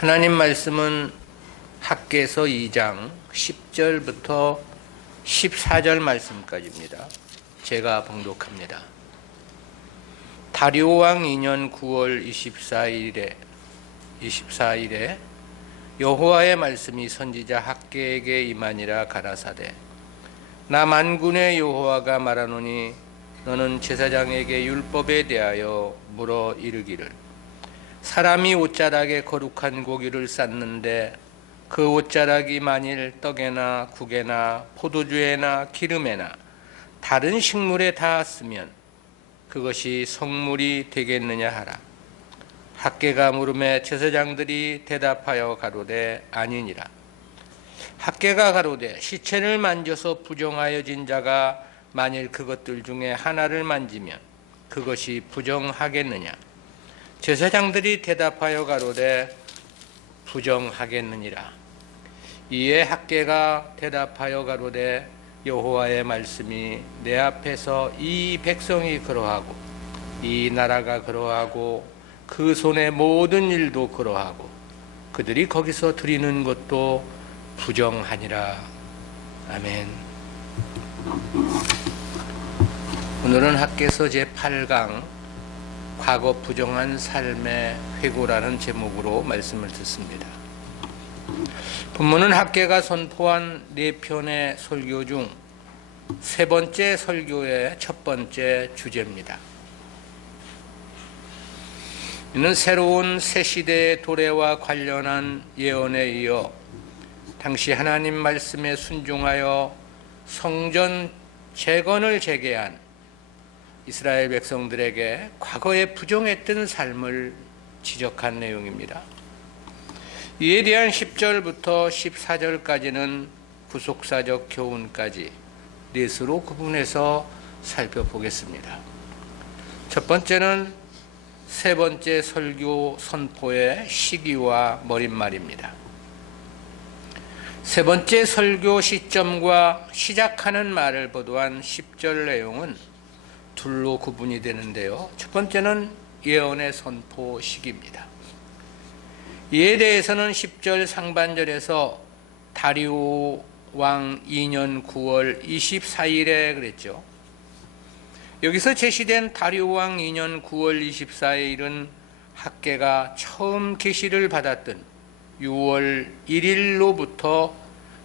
하나님 말씀은 학개서 2장 10절부터 14절 말씀까지입니다. 제가 봉독합니다. 다리오 왕 2년 9월 24일에 여호와의 말씀이 선지자 학개에게 임하니라. 가라사대 나 만군의 여호와가 말하노니 너는 제사장에게 율법에 대하여 물어 이르기를 사람이 옷자락에 거룩한 고기를 쌓는데 그 옷자락이 만일 떡에나 국에나 포도주에나 기름에나 다른 식물에 닿았으면 그것이 성물이 되겠느냐 하라. 학개가 물음에 제사장들이 대답하여 가로되 아니니라. 학개가 가로되 시체를 만져서 부정하여진 자가 만일 그것들 중에 하나를 만지면 그것이 부정하겠느냐. 제사장들이 대답하여 가로되 부정하겠느니라. 이에 학개가 대답하여 가로되 여호와의 말씀이 내 앞에서 이 백성이 그러하고 이 나라가 그러하고 그 손의 모든 일도 그러하고 그들이 거기서 드리는 것도 부정하니라. 아멘. 오늘은 학개서 제8강 과거 부정한 삶의 회고라는 제목으로 말씀을 듣습니다. 본문은 학개가 선포한 4편의 설교 중 세 번째 설교의 첫 번째 주제입니다. 이는 새로운 새 시대의 도래와 관련한 예언에 이어 당시 하나님 말씀에 순종하여 성전 재건을 재개한 이스라엘 백성들에게 과거에 부정했던 삶을 지적한 내용입니다. 이에 대한 10절부터 14절까지는 구속사적 교훈까지 넷으로 구분해서 살펴보겠습니다. 첫 번째는 세 번째 설교 선포의 시기와 머릿말입니다. 세 번째 설교 시점과 시작하는 말을 보도한 10절 내용은 둘로 구분이 되는데요. 첫 번째는 예언의 선포 시기입니다. 이에 대해서는 10절 상반절에서 다리오 왕 2년 9월 24일에 그랬죠. 여기서 제시된 다리오 왕 2년 9월 24일은 학개가 처음 계시를 받았던 6월 1일로부터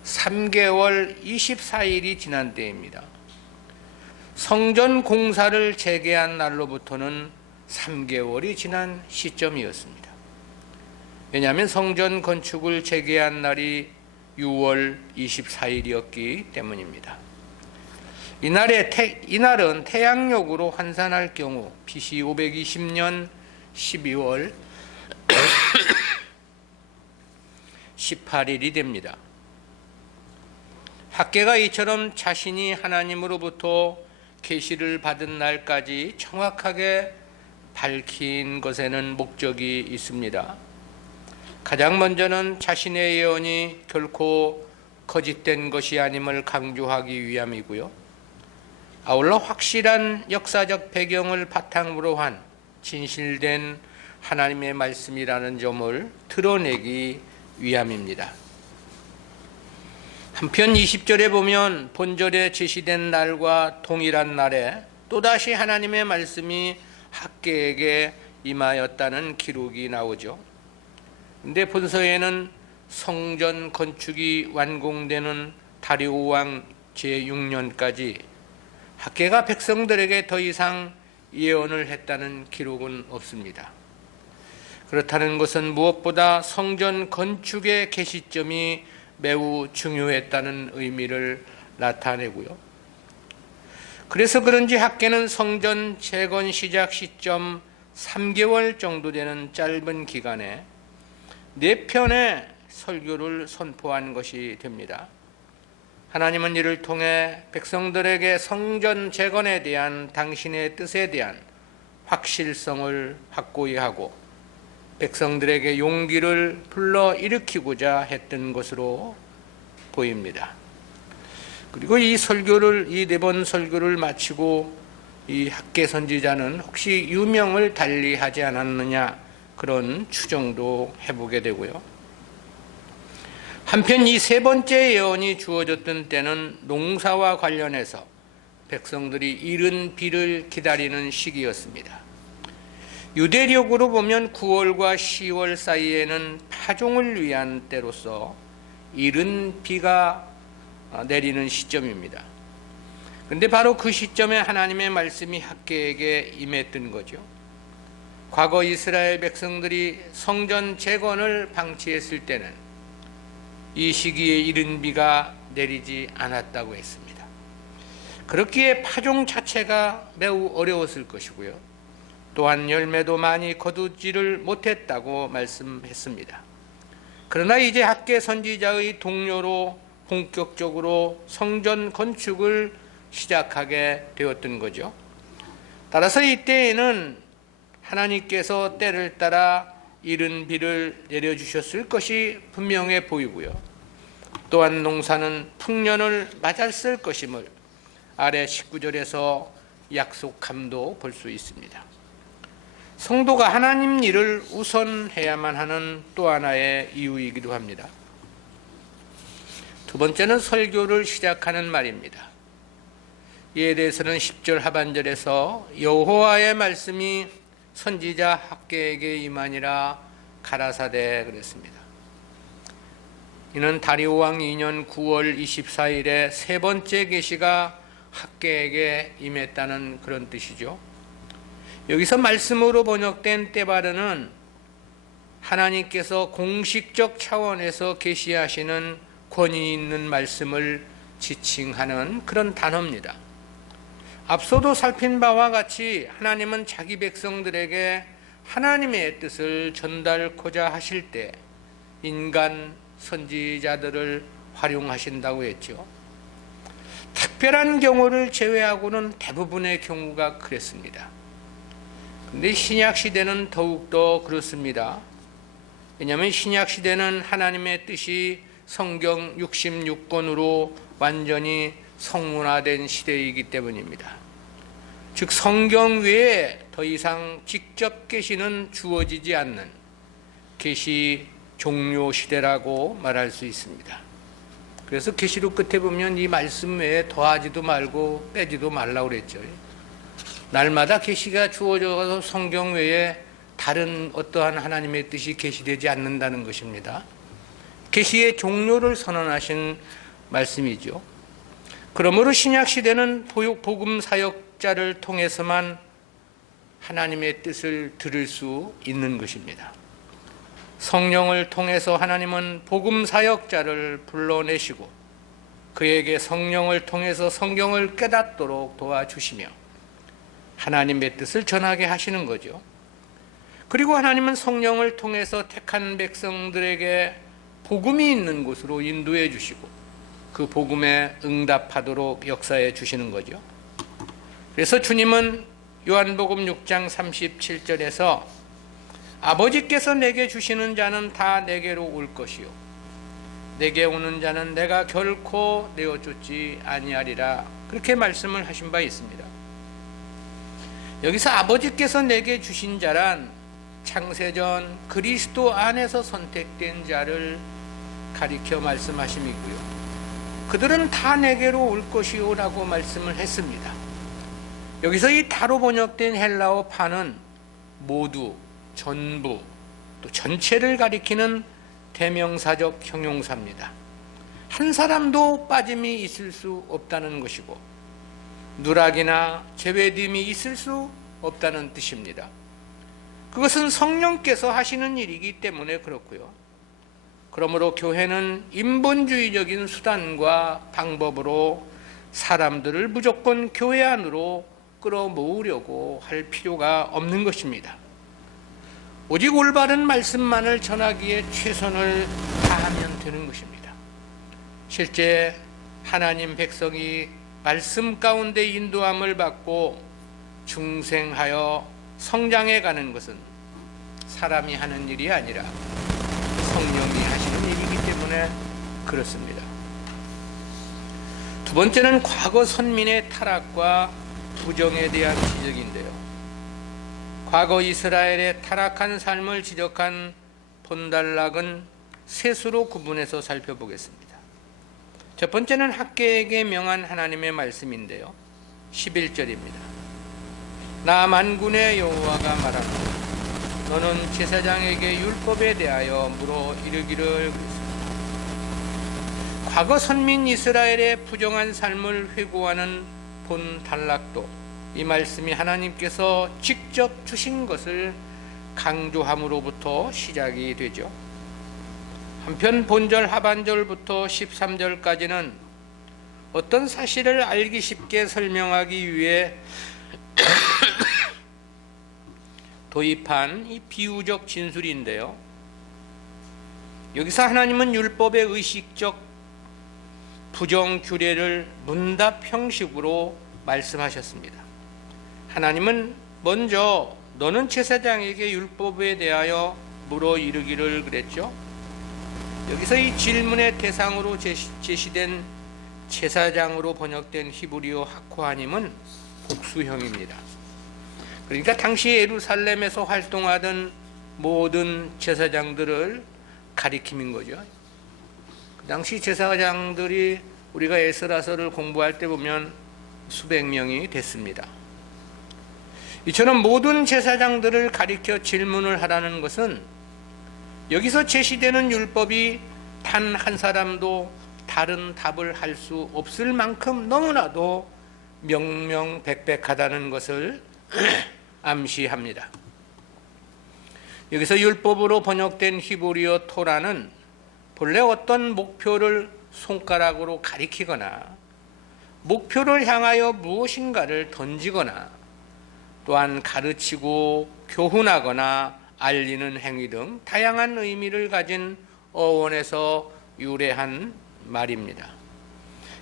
3개월 24일이 지난 때입니다. 성전 공사를 재개한 날로부터는 3개월이 지난 시점이었습니다. 왜냐하면 성전 건축을 재개한 날이 6월 24일이었기 때문입니다. 이날은 태양력으로 환산할 경우 BC 520년 12월 18일이 됩니다. 학개가 이처럼 자신이 하나님으로부터 계시를 받은 날까지 정확하게 밝힌 것에는 목적이 있습니다. 가장 먼저는 자신의 예언이 결코 거짓된 것이 아님을 강조하기 위함이고요. 아울러 확실한 역사적 배경을 바탕으로 한 진실된 하나님의 말씀이라는 점을 드러내기 위함입니다. 한편 20절에 보면 본절에 제시된 날과 동일한 날에 또다시 하나님의 말씀이 학개에게 임하였다는 기록이 나오죠. 근데 본서에는 성전 건축이 완공되는 다리오 왕 제6년까지 학개가 백성들에게 더 이상 예언을 했다는 기록은 없습니다. 그렇다는 것은 무엇보다 성전 건축의 개시점이 매우 중요했다는 의미를 나타내고요. 그래서 그런지 학개는 성전 재건 시작 시점 3개월 정도 되는 짧은 기간에 4편의 설교를 선포한 것이 됩니다. 하나님은 이를 통해 백성들에게 성전 재건에 대한 당신의 뜻에 대한 확실성을 확고히 하고 백성들에게 용기를 불러일으키고자 했던 것으로 보입니다. 그리고 이 4번 설교를 마치고 이 학개 선지자는 혹시 유명을 달리하지 않았느냐 그런 추정도 해보게 되고요. 한편 이 세 번째 예언이 주어졌던 때는 농사와 관련해서 백성들이 이른 비를 기다리는 시기였습니다. 유대력으로 보면 9월과 10월 사이에는 파종을 위한 때로서 이른 비가 내리는 시점입니다. 그런데 바로 그 시점에 하나님의 말씀이 학개에게 임했던 거죠. 과거 이스라엘 백성들이 성전 재건을 방치했을 때는 이 시기에 이른 비가 내리지 않았다고 했습니다. 그렇기에 파종 자체가 매우 어려웠을 것이고요. 또한 열매도 많이 거두지를 못했다고 말씀했습니다. 그러나 이제 학개 선지자의 동료로 본격적으로 성전 건축을 시작하게 되었던 거죠. 따라서 이때에는 하나님께서 때를 따라 이른 비를 내려주셨을 것이 분명해 보이고요. 또한 농사는 풍년을 맞았을 것임을 아래 19절에서 약속함도 볼 수 있습니다. 성도가 하나님 일을 우선해야만 하는 또 하나의 이유이기도 합니다. 두 번째는 설교를 시작하는 말입니다. 이에 대해서는 10절 하반절에서 여호와의 말씀이 선지자 학개에게 임하니라 가라사대 그랬습니다. 이는 다리오 왕 2년 9월 24일에 세 번째 계시가 학개에게 임했다는 그런 뜻이죠. 여기서 말씀으로 번역된 때바르는 하나님께서 공식적 차원에서 계시하시는 권위 있는 말씀을 지칭하는 그런 단어입니다. 앞서도 살핀 바와 같이 하나님은 자기 백성들에게 하나님의 뜻을 전달코자 하실 때 인간 선지자들을 활용하신다고 했죠. 특별한 경우를 제외하고는 대부분의 경우가 그랬습니다. 그런데 신약시대는 더욱더 그렇습니다. 왜냐하면 신약시대는 하나님의 뜻이 성경 66권으로 완전히 성문화된 시대이기 때문입니다. 즉 성경 외에 더 이상 직접 계시는 주어지지 않는 계시 종료 시대라고 말할 수 있습니다. 그래서 계시록 끝에 보면 이 말씀 외에 더하지도 말고 빼지도 말라고 그랬죠. 날마다 계시가 주어져서 성경 외에 다른 어떠한 하나님의 뜻이 계시되지 않는다는 것입니다. 계시의 종료를 선언하신 말씀이죠. 그러므로 신약시대는 복음 사역자를 통해서만 하나님의 뜻을 들을 수 있는 것입니다. 성령을 통해서 하나님은 복음 사역자를 불러내시고 그에게 성령을 통해서 성경을 깨닫도록 도와주시며 하나님의 뜻을 전하게 하시는 거죠. 그리고 하나님은 성령을 통해서 택한 백성들에게 복음이 있는 곳으로 인도해 주시고 그 복음에 응답하도록 역사해 주시는 거죠. 그래서 주님은 요한복음 6장 37절에서 아버지께서 내게 주시는 자는 다 내게로 올 것이요 내게 오는 자는 내가 결코 내어쫓지 아니하리라 그렇게 말씀을 하신 바 있습니다. 여기서 아버지께서 내게 주신 자란 창세전 그리스도 안에서 선택된 자를 가리켜 말씀하심이고요. 그들은 다 내게로 올 것이요 라고 말씀을 했습니다. 여기서 이 다로 번역된 헬라어 파는 모두, 전부, 또 전체를 가리키는 대명사적 형용사입니다. 한 사람도 빠짐이 있을 수 없다는 것이고 누락이나 제외됨이 있을 수 없다는 뜻입니다. 그것은 성령께서 하시는 일이기 때문에 그렇고요. 그러므로 교회는 인본주의적인 수단과 방법으로 사람들을 무조건 교회 안으로 끌어모으려고 할 필요가 없는 것입니다. 오직 올바른 말씀만을 전하기에 최선을 다하면 되는 것입니다. 실제 하나님 백성이 말씀 가운데 인도함을 받고 중생하여 성장해 가는 것은 사람이 하는 일이 아니라 성령이 하시는 일이기 때문에 그렇습니다. 두 번째는 과거 선민의 타락과 부정에 대한 지적인데요. 과거 이스라엘의 타락한 삶을 지적한 본달락은 셋으로 구분해서 살펴보겠습니다. 첫 번째는 학개에게 명한 하나님의 말씀인데요. 11절입니다. 나 만군의 여호와가 말하노라. 너는 제사장에게 율법에 대하여 물어 이르기를 그랬습니다. 과거 선민 이스라엘의 부정한 삶을 회고하는 본달락도 이 말씀이 하나님께서 직접 주신 것을 강조함으로부터 시작이 되죠. 한편 본절 하반절부터 13절까지는 어떤 사실을 알기 쉽게 설명하기 위해 도입한 이 비유적 진술인데요. 여기서 하나님은 율법의 의식적 부정 규례를 문답 형식으로 말씀하셨습니다. 하나님은 먼저 너는 제사장에게 율법에 대하여 물어 이르기를 그랬죠. 여기서 이 질문의 대상으로 제시된 제사장으로 번역된 히브리어 하코하님은 복수형입니다. 그러니까 당시 예루살렘에서 활동하던 모든 제사장들을 가리킴인 거죠. 그 당시 제사장들이 우리가 에스라서를 공부할 때 보면 수백 명이 됐습니다. 이처럼 모든 제사장들을 가리켜 질문을 하라는 것은 여기서 제시되는 율법이 단 한 사람도 다른 답을 할 수 없을 만큼 너무나도 명명백백하다는 것을 암시합니다. 여기서 율법으로 번역된 히브리어 토라는 본래 어떤 목표를 손가락으로 가리키거나 목표를 향하여 무엇인가를 던지거나 또한 가르치고 교훈하거나 알리는 행위 등 다양한 의미를 가진 어원에서 유래한 말입니다.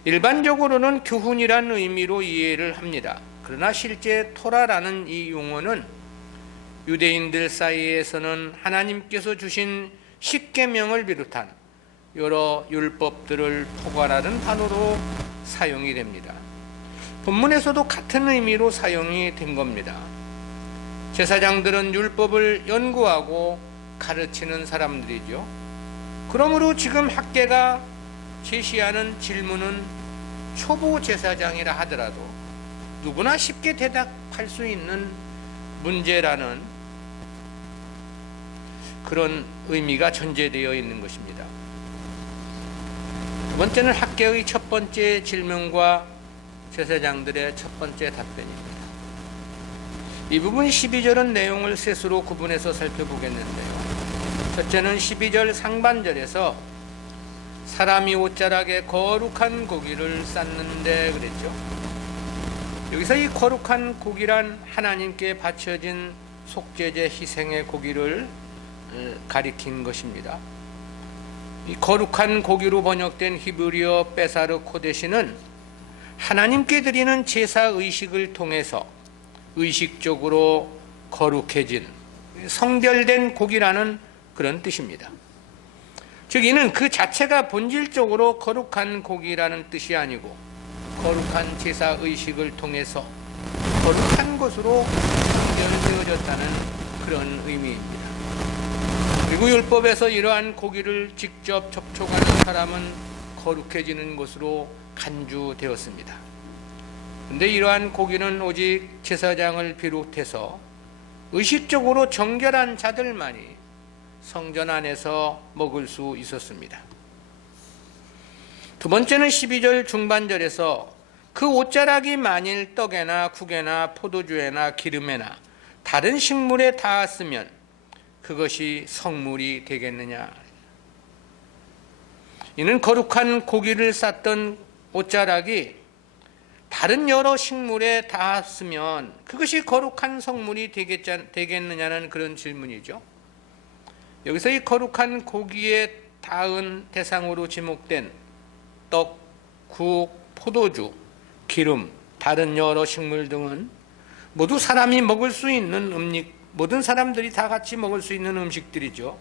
일반적으로는 교훈이란 의미로 이해를 합니다. 그러나 실제 토라라는 이 용어는 유대인들 사이에서는 하나님께서 주신 십계명을 비롯한 여러 율법들을 포괄하는 단어로 사용이 됩니다. 본문에서도 같은 의미로 사용이 된 겁니다. 제사장들은 율법을 연구하고 가르치는 사람들이죠. 그러므로 지금 학개가 제시하는 질문은 초보 제사장이라 하더라도 누구나 쉽게 대답할 수 있는 문제라는 그런 의미가 전제되어 있는 것입니다. 두 번째는 학개의 첫 번째 질문과 제사장들의 첫 번째 답변입니다. 이 부분 12절은 내용을 셋으로 구분해서 살펴보겠는데요. 첫째는 12절 상반절에서 사람이 옷자락에 거룩한 고기를 쌓는데 그랬죠. 여기서 이 거룩한 고기란 하나님께 바쳐진 속죄제 희생의 고기를 가리킨 것입니다. 이 거룩한 고기로 번역된 히브리어 베사르 코데시는 하나님께 드리는 제사 의식을 통해서 의식적으로 거룩해진 성별된 고기라는 그런 뜻입니다. 즉 이는 그 자체가 본질적으로 거룩한 고기라는 뜻이 아니고 거룩한 제사 의식을 통해서 거룩한 것으로 성별되어졌다는 그런 의미입니다. 그리고 율법에서 이러한 고기를 직접 접촉하는 사람은 거룩해지는 것으로 간주되었습니다. 그런데 이러한 고기는 오직 제사장을 비롯해서 의식적으로 정결한 자들만이 성전 안에서 먹을 수 있었습니다. 두 번째는 12절 중반절에서 그 옷자락이 만일 떡에나 국에나 포도주에나 기름에나 다른 식물에 닿았으면 그것이 성물이 되겠느냐. 이는 거룩한 고기를 쌌던 옷자락이 다른 여러 식물에 닿았으면 그것이 거룩한 성물이 되겠느냐는 그런 질문이죠. 여기서 이 거룩한 고기에 닿은 대상으로 지목된 떡, 국, 포도주, 기름, 다른 여러 식물 등은 모두 사람이 먹을 수 있는 모든 사람들이 다 같이 먹을 수 있는 음식들이죠.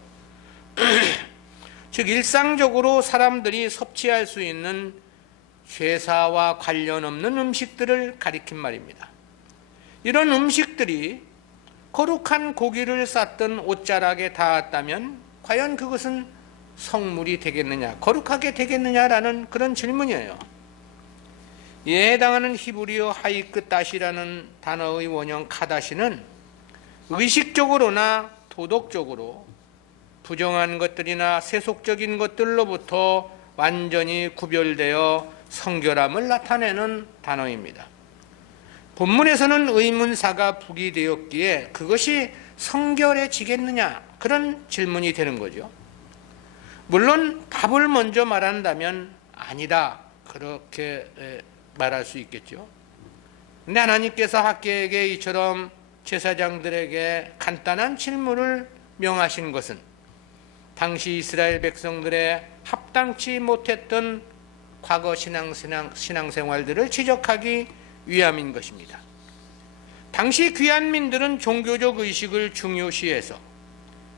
즉 일상적으로 사람들이 섭취할 수 있는 제사와 관련 없는 음식들을 가리킨 말입니다. 이런 음식들이 거룩한 고기를 쌌던 옷자락에 닿았다면 과연 그것은 성물이 되겠느냐, 거룩하게 되겠느냐라는 그런 질문이에요. 이에 해당하는 히브리어 하이크다시라는 단어의 원형 카다시는 의식적으로나 도덕적으로 부정한 것들이나 세속적인 것들로부터 완전히 구별되어 성결함을 나타내는 단어입니다. 본문에서는 의문사가 북이 되었기에 그것이 성결해지겠느냐, 그런 질문이 되는 거죠. 물론 답을 먼저 말한다면 아니다, 그렇게 말할 수 있겠죠. 근데 하나님께서 학개에게 이처럼 제사장들에게 간단한 질문을 명하신 것은 당시 이스라엘 백성들의 합당치 못했던 과거 신앙생활들을 지적하기 위함인 것입니다. 당시 귀한민들은 종교적 의식을 중요시해서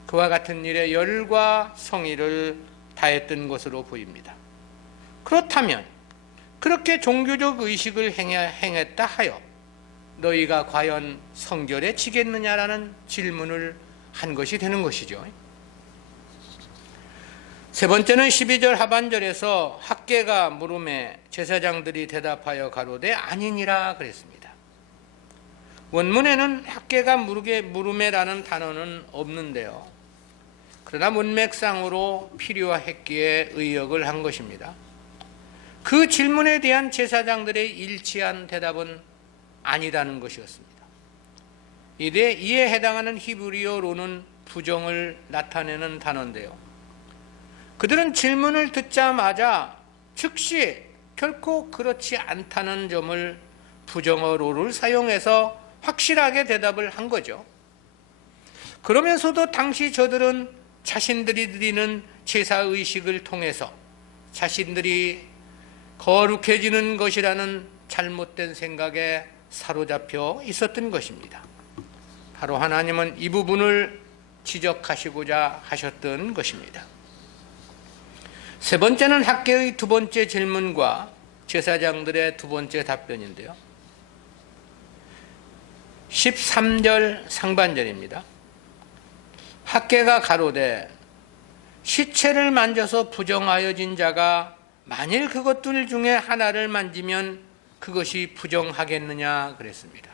그와 같은 일에 열과 성의를 다했던 것으로 보입니다. 그렇다면 그렇게 종교적 의식을 행했다 하여 너희가 과연 성결해지겠느냐라는 질문을 한 것이 되는 것이죠. 세 번째는 12절 하반절에서 학개가 물음에 제사장들이 대답하여 가로되 아니니라 그랬습니다. 원문에는 학개가 물음에라는 단어는 없는데요. 그러나 문맥상으로 필요했기에 의역을 한 것입니다. 그 질문에 대한 제사장들의 일치한 대답은 아니라는 것이었습니다. 이에 해당하는 히브리어로는 부정을 나타내는 단어인데요. 그들은 질문을 듣자마자 즉시 결코 그렇지 않다는 점을 부정어로를 사용해서 확실하게 대답을 한 거죠. 그러면서도 당시 저들은 자신들이 드리는 제사의식을 통해서 자신들이 거룩해지는 것이라는 잘못된 생각에 사로잡혀 있었던 것입니다. 바로 하나님은 이 부분을 지적하시고자 하셨던 것입니다. 세 번째는 학개의 두 번째 질문과 제사장들의 두 번째 답변인데요. 13절 상반절입니다. 학개가 가로되 시체를 만져서 부정하여진 자가 만일 그것들 중에 하나를 만지면 그것이 부정하겠느냐 그랬습니다.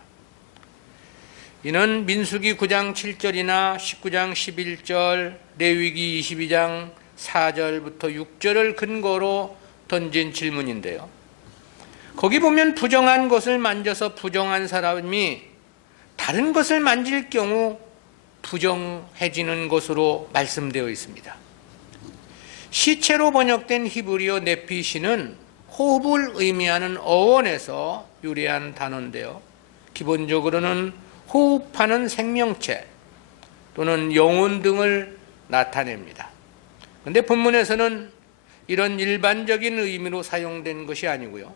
이는 민수기 9장 7절이나 19장 11절, 레위기 22장 4절부터 6절을 근거로 던진 질문인데요. 거기 보면 부정한 것을 만져서 부정한 사람이 다른 것을 만질 경우 부정해지는 것으로 말씀되어 있습니다. 시체로 번역된 히브리어 네피시는 호흡을 의미하는 어원에서 유래한 단어인데요. 기본적으로는 호흡하는 생명체 또는 영혼 등을 나타냅니다. 그런데 본문에서는 이런 일반적인 의미로 사용된 것이 아니고요.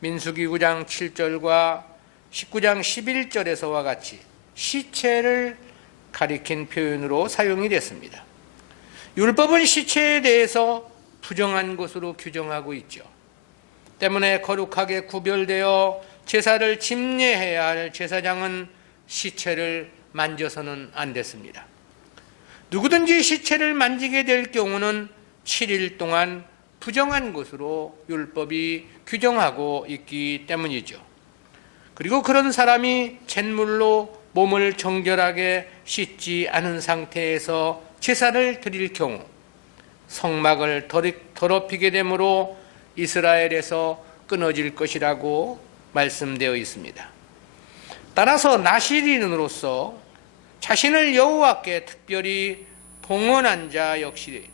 민수기 9장 7절과 19장 11절에서와 같이 시체를 가리킨 표현으로 사용이 됐습니다. 율법은 시체에 대해서 부정한 것으로 규정하고 있죠. 때문에 거룩하게 구별되어 제사를 집례해야 할 제사장은 시체를 만져서는 안 됐습니다. 누구든지 시체를 만지게 될 경우는 7일 동안 부정한 것으로 율법이 규정하고 있기 때문이죠. 그리고 그런 사람이 잿물로 몸을 정결하게 씻지 않은 상태에서 제사를 드릴 경우 성막을 더럽히게 되므로 이스라엘에서 끊어질 것이라고 말씀되어 있습니다. 따라서 나시린으로서 자신을 여호와께 특별히 봉헌한 자 역시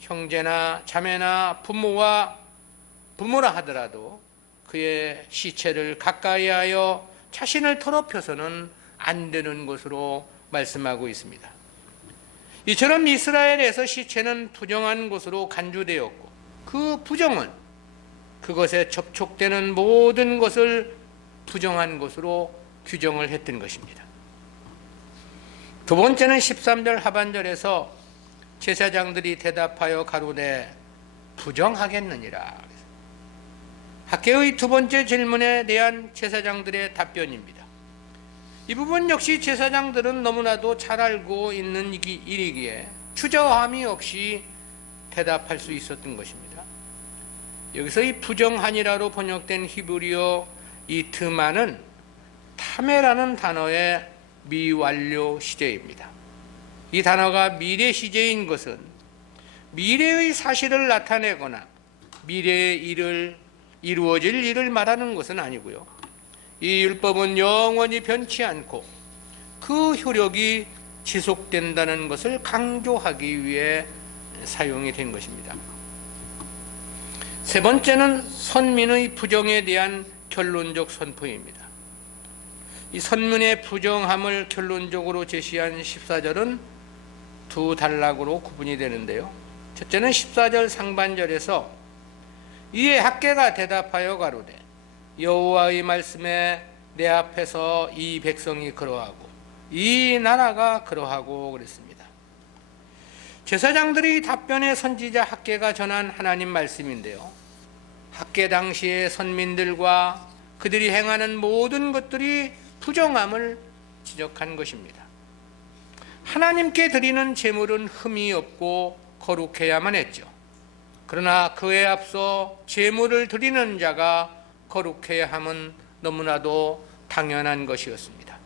형제나 자매나 부모라 하더라도 그의 시체를 가까이 하여 자신을 더럽혀서는 안 되는 것으로 말씀하고 있습니다. 이처럼 이스라엘에서 시체는 부정한 것으로 간주되었고 그 부정은 그것에 접촉되는 모든 것을 부정한 것으로 규정을 했던 것입니다. 두 번째는 13절 하반절에서 제사장들이 대답하여 가로되 부정하겠느니라. 학개의 두 번째 질문에 대한 제사장들의 답변입니다. 이 부분 역시 제사장들은 너무나도 잘 알고 있는 일이기에 주저함이 없이 대답할 수 있었던 것입니다. 여기서 이 부정하니라로 번역된 히브리어 이 트마는 타메라는 단어의 미완료 시제입니다. 이 단어가 미래 시제인 것은 미래의 사실을 나타내거나 미래의 일을 이루어질 일을 말하는 것은 아니고요. 이 율법은 영원히 변치 않고 그 효력이 지속된다는 것을 강조하기 위해 사용이 된 것입니다. 세 번째는 선민의 부정에 대한 결론적 선포입니다. 이 선민의 부정함을 결론적으로 제시한 14절은 두 단락으로 구분이 되는데요. 첫째는 14절 상반절에서 이에 학개가 대답하여 가로되 여호와의 말씀에 내 앞에서 이 백성이 그러하고 이 나라가 그러하고 그랬습니다. 제사장들이 답변에 선지자 학개가 전한 하나님 말씀인데요. 학개 당시의 선민들과 그들이 행하는 모든 것들이 부정함을 지적한 것입니다. 하나님께 드리는 제물은 흠이 없고 거룩해야만 했죠. 그러나 그에 앞서 제물을 드리는 자가 거룩해야 함은 너무나도 당연한 것이었습니다.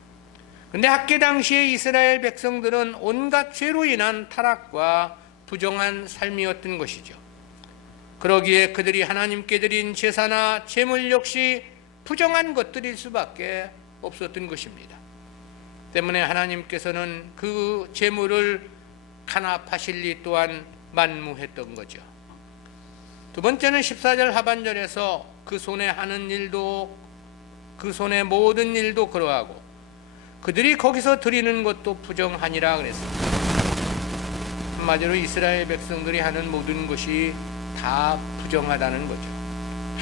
그런데 학개 당시의 이스라엘 백성들은 온갖 죄로 인한 타락과 부정한 삶이었던 것이죠. 그러기에 그들이 하나님께 드린 제사나 제물 역시 부정한 것들일 수밖에 없었던 것입니다. 때문에 하나님께서는 그 제물을 간합하실 리 또한 만무했던 거죠. 두 번째는 14절 하반절에서 그 손에 하는 일도 그 손의 모든 일도 그러하고 그들이 거기서 드리는 것도 부정하니라 그랬습니다. 한마디로 이스라엘 백성들이 하는 모든 것이 다 부정하다는 거죠.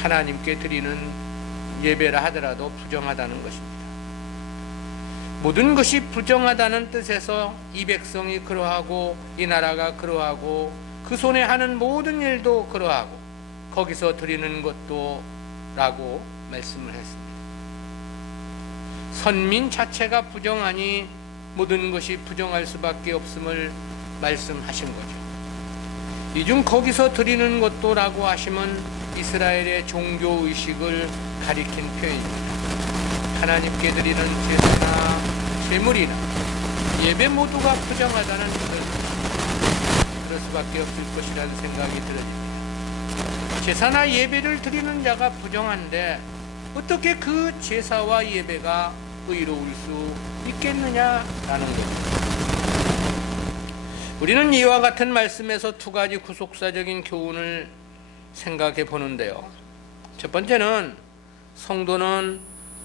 하나님께 드리는 예배라 하더라도 부정하다는 것입니다. 모든 것이 부정하다는 뜻에서 이 백성이 그러하고 이 나라가 그러하고 그 손에 하는 모든 일도 그러하고 거기서 드리는 것도 라고 말씀을 했습니다. 선민 자체가 부정하니 모든 것이 부정할 수밖에 없음을 말씀하신 거죠. 이 중 거기서 드리는 것도 라고 하시면 이스라엘의 종교의식을 가리킨 표현입니다. 하나님께 드리는 제사나 제물이나 예배 모두가 부정하다는 것을 그럴 수밖에 없을 것이라는 생각이 들어집니다. 제사나 예배를 드리는 자가 부정한데 어떻게 그 제사와 예배가 의로울 수 있겠느냐라는 것입니다. 우리는 이와 같은 말씀에서 두 가지 구속사적인 교훈을 생각해 보는데요. 첫 번째는 성도는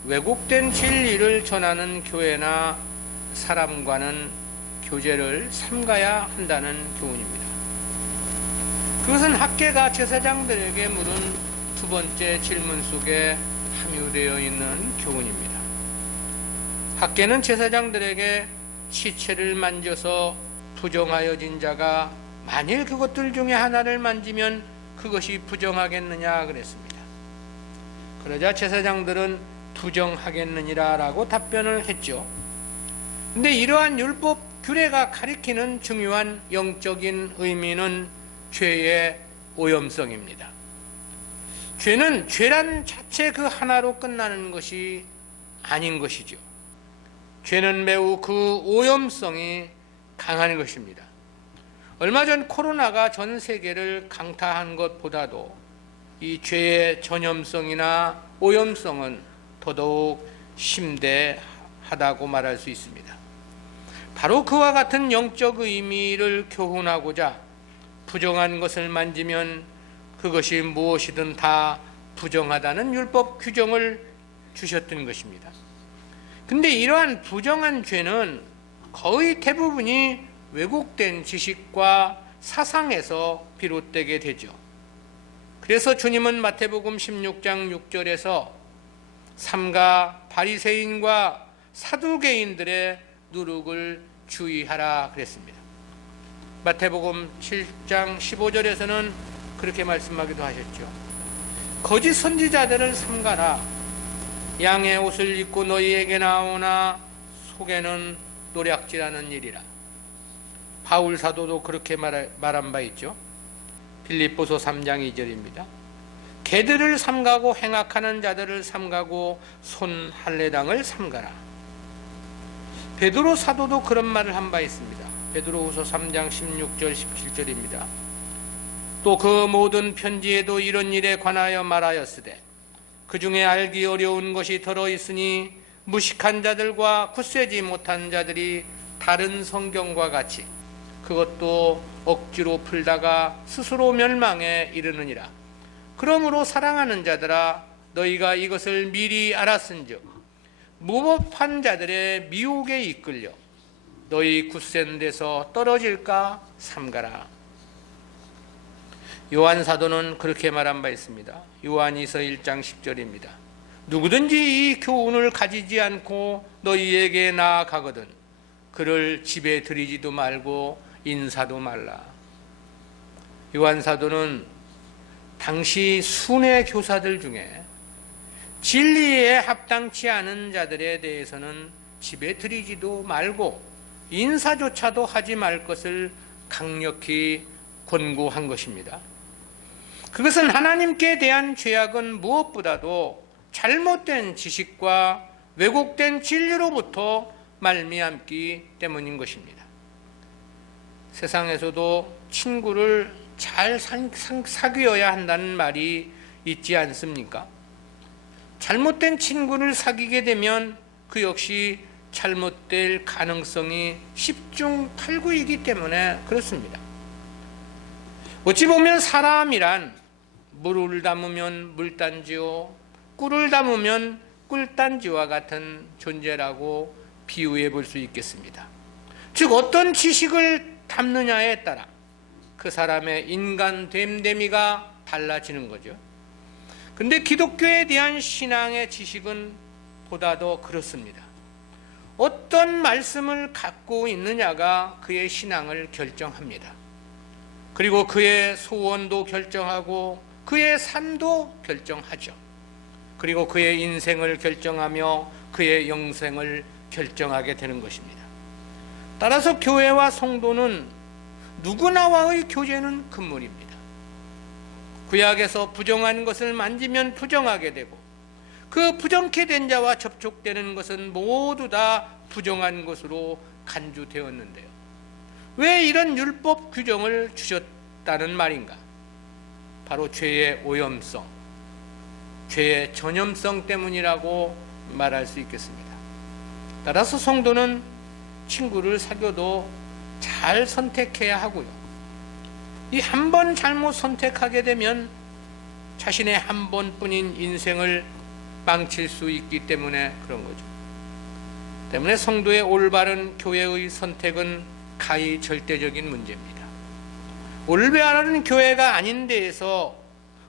왜곡된 진리를 전하는 교회나 사람과는 교제를 삼가야 한다는 교훈입니다. 그것은 학개가 제사장들에게 물은 두 번째 질문 속에 함유되어 있는 교훈입니다. 학개는 제사장들에게 시체를 만져서 부정하여진 자가 만일 그것들 중에 하나를 만지면 그것이 부정하겠느냐 그랬습니다. 그러자 제사장들은 부정하겠느니라 라고 답변을 했죠. 근데 이러한 율법 규례가 가리키는 중요한 영적인 의미는 죄의 오염성입니다. 죄는 죄란 자체 그 하나로 끝나는 것이 아닌 것이죠. 죄는 매우 그 오염성이 강한 것입니다. 얼마 전 코로나가 전 세계를 강타한 것보다도 이 죄의 전염성이나 오염성은 더더욱 심대하다고 말할 수 있습니다. 바로 그와 같은 영적 의미를 교훈하고자 부정한 것을 만지면 그것이 무엇이든 다 부정하다는 율법 규정을 주셨던 것입니다. 근데 이러한 부정한 죄는 거의 대부분이 왜곡된 지식과 사상에서 비롯되게 되죠. 그래서 주님은 마태복음 16장 6절에서 삼가 바리새인과 사두개인들의 누룩을 주의하라 그랬습니다. 마태복음 7장 15절에서는 그렇게 말씀하기도 하셨죠. 거짓 선지자들을 삼가라. 양의 옷을 입고 너희에게 나오나 속에는 노략질하는 일이라. 바울 사도도 그렇게 말한 바 있죠. 빌립보서 3장 2절입니다. 개들을 삼가고 행악하는 자들을 삼가고 손 할례당을 삼가라. 베드로 사도도 그런 말을 한 바 있습니다. 베드로후서 3장 16절 17절입니다. 또 그 모든 편지에도 이런 일에 관하여 말하였으되 그 중에 알기 어려운 것이 들어있으니 무식한 자들과 굳세지 못한 자들이 다른 성경과 같이 그것도 억지로 풀다가 스스로 멸망에 이르느니라. 그러므로 사랑하는 자들아, 너희가 이것을 미리 알았은즉 무법한 자들의 미혹에 이끌려 너희 굳센 데서 떨어질까 삼가라. 요한 사도는 그렇게 말한 바 있습니다. 요한이서 1장 10절입니다. 누구든지 이 교훈을 가지지 않고 너희에게 나아가거든 그를 집에 들이지도 말고 인사도 말라. 요한 사도는 당시 순회 교사들 중에 진리에 합당치 않은 자들에 대해서는 집에 들이지도 말고 인사조차도 하지 말 것을 강력히 권고한 것입니다. 그것은 하나님께 대한 죄악은 무엇보다도 잘못된 지식과 왜곡된 진리로부터 말미암기 때문인 것입니다. 세상에서도 친구를 잘 사귀어야 한다는 말이 있지 않습니까? 잘못된 친구를 사귀게 되면 그 역시 잘못될 가능성이 10중 8구이기 때문에 그렇습니다. 어찌 보면 사람이란 물을 담으면 물단지요 꿀을 담으면 꿀단지와 같은 존재라고 비유해 볼 수 있겠습니다. 즉 어떤 지식을 담느냐에 따라 그 사람의 인간 됨됨이가 달라지는 거죠. 근데 기독교에 대한 신앙의 지식은 보다 더 그렇습니다. 어떤 말씀을 갖고 있느냐가 그의 신앙을 결정합니다. 그리고 그의 소원도 결정하고 그의 삶도 결정하죠. 그리고 그의 인생을 결정하며 그의 영생을 결정하게 되는 것입니다. 따라서 교회와 성도는 누구나와의 교제는 금물입니다. 구약에서 부정한 것을 만지면 부정하게 되고 그 부정케 된 자와 접촉되는 것은 모두 다 부정한 것으로 간주되었는데요. 왜 이런 율법 규정을 주셨다는 말인가? 바로 죄의 오염성, 죄의 전염성 때문이라고 말할 수 있겠습니다. 따라서 성도는 친구를 사귀어도 잘 선택해야 하고요. 이 한 번 잘못 선택하게 되면 자신의 한 번뿐인 인생을 망칠 수 있기 때문에 그런 거죠. 때문에 성도의 올바른 교회의 선택은 가히 절대적인 문제입니다. 올바른 교회가 아닌 데에서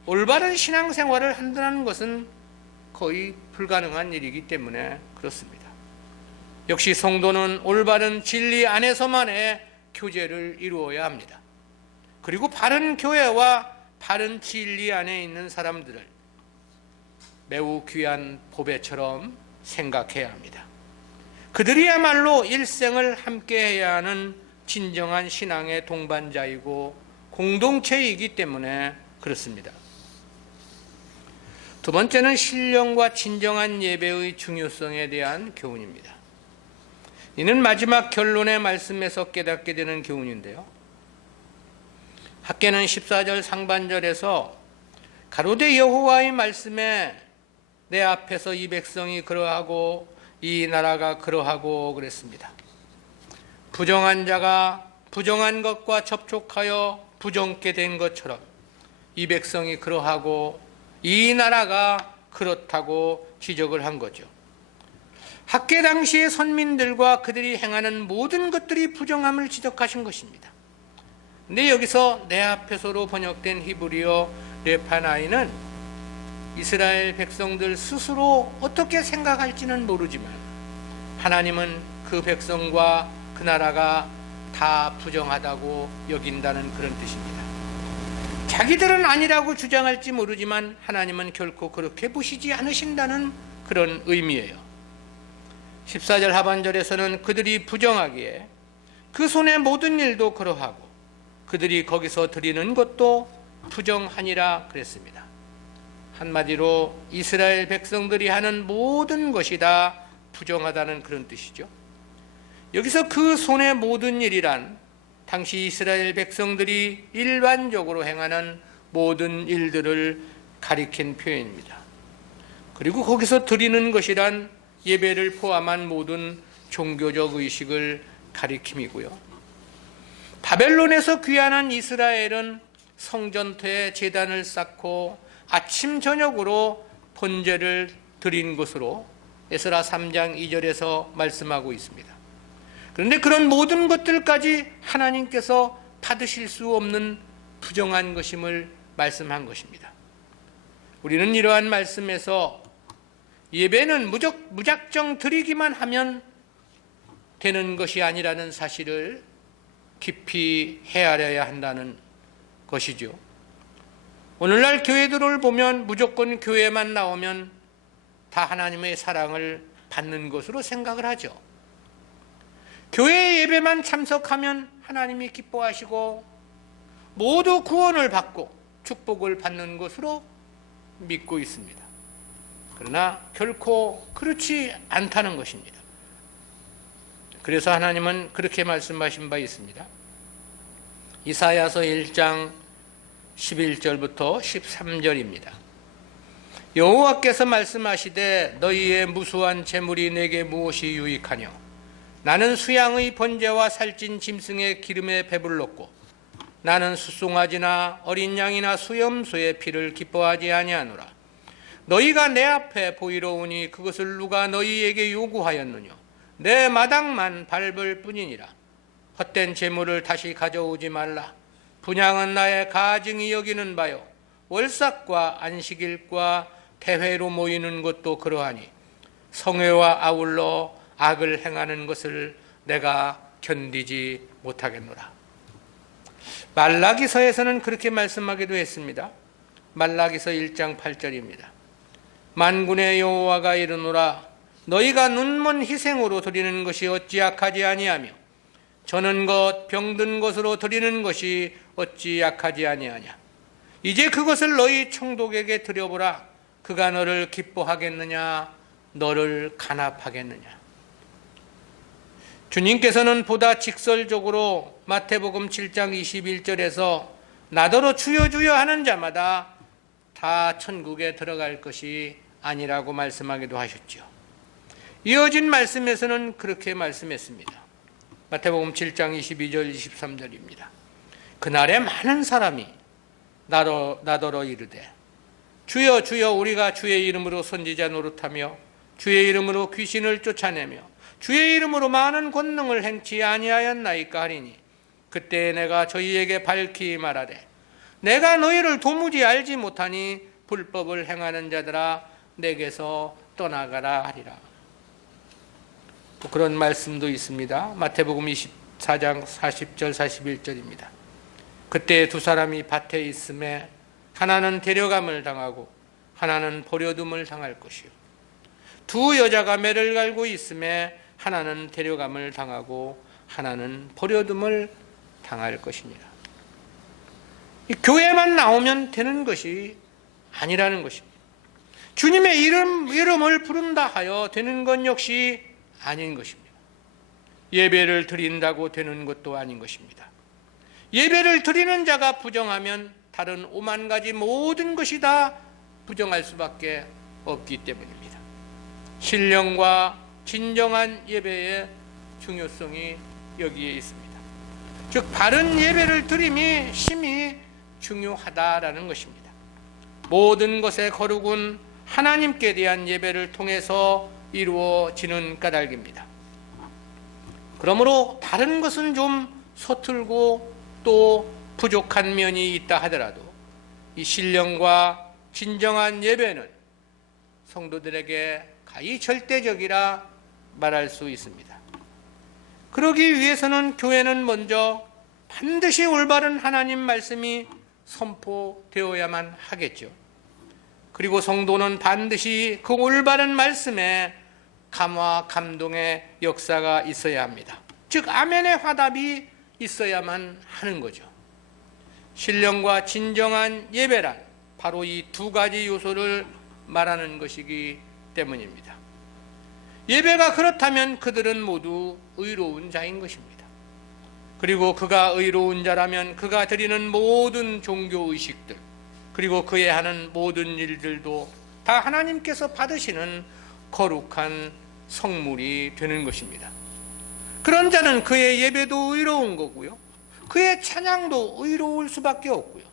올바른 신앙생활을 한다는 것은 거의 불가능한 일이기 때문에 그렇습니다. 역시 성도는 올바른 진리 안에서만의 교제를 이루어야 합니다. 그리고 바른 교회와 바른 진리 안에 있는 사람들을 매우 귀한 보배처럼 생각해야 합니다. 그들이야말로 일생을 함께해야 하는 진정한 신앙의 동반자이고 공동체이기 때문에 그렇습니다. 두 번째는 신령과 진정한 예배의 중요성에 대한 교훈입니다. 이는 마지막 결론의 말씀에서 깨닫게 되는 교훈인데요. 학개는 14절 상반절에서 가로되 여호와의 말씀에 내 앞에서 이 백성이 그러하고 이 나라가 그러하고 그랬습니다. 부정한 자가 부정한 것과 접촉하여 부정케 된 것처럼 이 백성이 그러하고 이 나라가 그렇다고 지적을 한 거죠. 학개 당시의 선민들과 그들이 행하는 모든 것들이 부정함을 지적하신 것입니다. 근데 여기서 내 앞에서로 번역된 히브리어 레파나이는 이스라엘 백성들 스스로 어떻게 생각할지는 모르지만 하나님은 그 백성과 그 나라가 다 부정하다고 여긴다는 그런 뜻입니다. 자기들은 아니라고 주장할지 모르지만 하나님은 결코 그렇게 보시지 않으신다는 그런 의미예요. 14절 하반절에서는 그들이 부정하기에 그 손의 모든 일도 그러하고 그들이 거기서 드리는 것도 부정하니라 그랬습니다. 한마디로 이스라엘 백성들이 하는 모든 것이 다 부정하다는 그런 뜻이죠. 여기서 그 손의 모든 일이란 당시 이스라엘 백성들이 일반적으로 행하는 모든 일들을 가리킨 표현입니다. 그리고 거기서 드리는 것이란 예배를 포함한 모든 종교적 의식을 가리킴이고요. 바벨론에서 귀환한 이스라엘은 성전터에 제단을 쌓고 아침 저녁으로 번제를 드린 것으로 에스라 3장 2절에서 말씀하고 있습니다. 그런데 그런 모든 것들까지 하나님께서 받으실 수 없는 부정한 것임을 말씀한 것입니다. 우리는 이러한 말씀에서 예배는 무작정 드리기만 하면 되는 것이 아니라는 사실을 깊이 헤아려야 한다는 것이죠. 오늘날 교회들을 보면 무조건 교회만 나오면 다 하나님의 사랑을 받는 것으로 생각을 하죠. 교회 예배만 참석하면 하나님이 기뻐하시고 모두 구원을 받고 축복을 받는 것으로 믿고 있습니다. 그러나 결코 그렇지 않다는 것입니다. 그래서 하나님은 그렇게 말씀하신 바 있습니다. 이사야서 1장 11절부터 13절입니다. 여호와께서 말씀하시되 너희의 무수한 재물이 내게 무엇이 유익하뇨? 나는 수양의 번제와 살찐 짐승의 기름에 배불렀고 나는 숫송아지나 어린 양이나 수염소의 피를 기뻐하지 아니하노라. 너희가 내 앞에 보이러 오니 그것을 누가 너희에게 요구하였느뇨? 내 마당만 밟을 뿐이니라. 헛된 재물을 다시 가져오지 말라. 분향은 나의 가증이 여기는 바요 월삭과 안식일과 대회로 모이는 것도 그러하니 성회와 아울러 악을 행하는 것을 내가 견디지 못하겠노라. 말라기서에서는 그렇게 말씀하기도 했습니다. 말라기서 1장 8절입니다. 만군의 여호와가 이르노라. 너희가 눈먼 희생으로 드리는 것이 어찌 악하지 아니하며 저는 것 병든 것으로 드리는 것이 어찌 약하지 아니하냐. 이제 그것을 너희 총독에게 드려보라. 그가 너를 기뻐하겠느냐 너를 간합하겠느냐. 주님께서는 보다 직설적으로 마태복음 7장 21절에서 나더러 주여 주여 하는 자마다 다 천국에 들어갈 것이 아니라고 말씀하기도 하셨죠. 이어진 말씀에서는 그렇게 말씀했습니다. 마태복음 7장 22절 23절입니다. 그날에 많은 사람이 나더러 이르되 주여 주여 우리가 주의 이름으로 선지자 노릇하며 주의 이름으로 귀신을 쫓아내며 주의 이름으로 많은 권능을 행치 아니하였나이까 하리니 그때 내가 저희에게 밝히 말하되 내가 너희를 도무지 알지 못하니 불법을 행하는 자들아 내게서 떠나가라 하리라. 또 그런 말씀도 있습니다. 마태복음 24장 40절 41절입니다. 그때 두 사람이 밭에 있음에 하나는 데려감을 당하고 하나는 버려둠을 당할 것이요 두 여자가 매를 갈고 있음에 하나는 데려감을 당하고 하나는 버려둠을 당할 것이니라. 이 교회만 나오면 되는 것이 아니라는 것입니다. 주님의 이름을 부른다 하여 되는 것 역시 아닌 것입니다. 예배를 드린다고 되는 것도 아닌 것입니다. 예배를 드리는 자가 부정하면 다른 오만 가지 모든 것이 다 부정할 수밖에 없기 때문입니다. 신령과 진정한 예배의 중요성이 여기에 있습니다. 즉 바른 예배를 드림이 심히 중요하다라는 것입니다. 모든 것의 거룩은 하나님께 대한 예배를 통해서 이루어지는 까닭입니다. 그러므로 다른 것은 좀 서툴고 또 부족한 면이 있다 하더라도 이 신령과 진정한 예배는 성도들에게 가히 절대적이라 말할 수 있습니다. 그러기 위해서는 교회는 먼저 반드시 올바른 하나님 말씀이 선포되어야만 하겠죠. 그리고 성도는 반드시 그 올바른 말씀에 감화 감동의 역사가 있어야 합니다. 즉 아멘의 화답이 있어야만 하는 거죠. 신령과 진정한 예배란 바로 이 두 가지 요소를 말하는 것이기 때문입니다. 예배가 그렇다면 그들은 모두 의로운 자인 것입니다. 그리고 그가 의로운 자라면 그가 드리는 모든 종교의식들, 그리고 그의 하는 모든 일들도 다 하나님께서 받으시는 거룩한 성물이 되는 것입니다. 그런 자는 그의 예배도 의로운 거고요, 그의 찬양도 의로울 수밖에 없고요,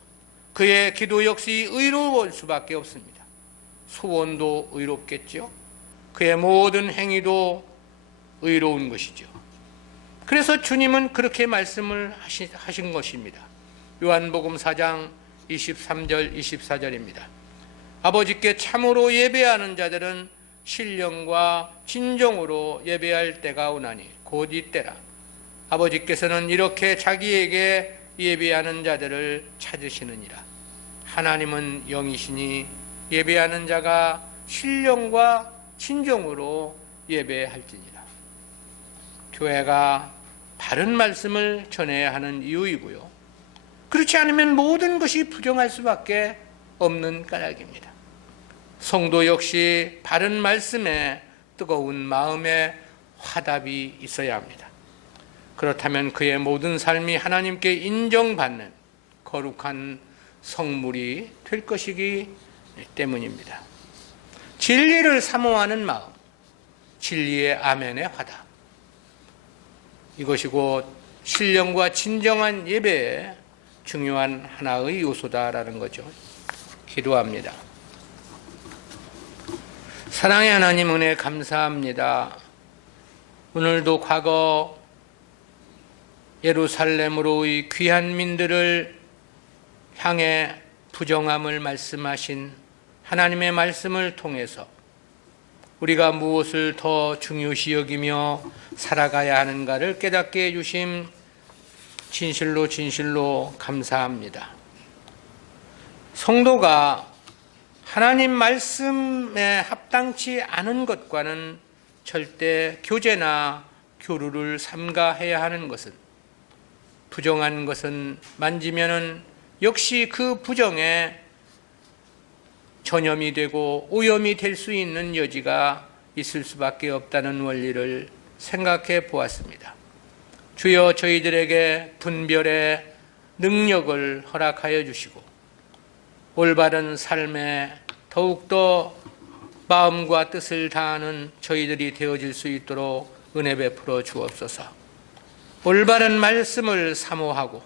그의 기도 역시 의로울 수밖에 없습니다. 소원도 의롭겠죠. 그의 모든 행위도 의로운 것이죠. 그래서 주님은 그렇게 말씀을 하신 것입니다. 요한복음 4장 23절 24절입니다. 아버지께 참으로 예배하는 자들은 신령과 진정으로 예배할 때가 오나니 곧 이때라. 아버지께서는 이렇게 자기에게 예배하는 자들을 찾으시느니라. 하나님은 영이시니 예배하는 자가 신령과 진정으로 예배할지니라. 교회가 바른 말씀을 전해야 하는 이유이고요, 그렇지 않으면 모든 것이 부정할 수밖에 없는 까닭입니다. 성도 역시 바른 말씀에 뜨거운 마음에 화답이 있어야 합니다. 그렇다면 그의 모든 삶이 하나님께 인정받는 거룩한 성물이 될 것이기 때문입니다. 진리를 사모하는 마음, 진리의 아멘의 화답, 이것이 곧 신령과 진정한 예배의 중요한 하나의 요소다라는 거죠. 기도합니다. 사랑의 하나님, 은혜 감사합니다. 오늘도 과거 예루살렘으로의 귀한 민들을 향해 부정함을 말씀하신 하나님의 말씀을 통해서 우리가 무엇을 더 중요시 여기며 살아가야 하는가를 깨닫게 해주심 진실로 진실로 감사합니다. 성도가 하나님 말씀에 합당치 않은 것과는 절대 교제나 교류를 삼가해야 하는 것은, 부정한 것은 만지면은 역시 그 부정에 전염이 되고 오염이 될 수 있는 여지가 있을 수밖에 없다는 원리를 생각해 보았습니다. 주여, 저희들에게 분별의 능력을 허락하여 주시고 올바른 삶에 더욱더 마음과 뜻을 다하는 저희들이 되어질 수 있도록 은혜 베풀어 주옵소서. 올바른 말씀을 사모하고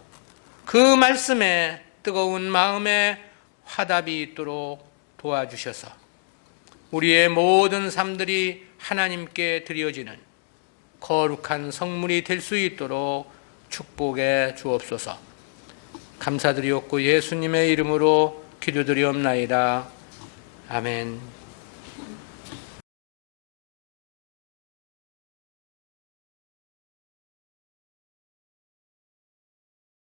그 말씀에 뜨거운 마음에 화답이 있도록 도와주셔서 우리의 모든 삶들이 하나님께 드려지는 거룩한 성물이 될 수 있도록 축복해 주옵소서. 감사드리옵고 예수님의 이름으로 기도드리옵나이다. 아멘.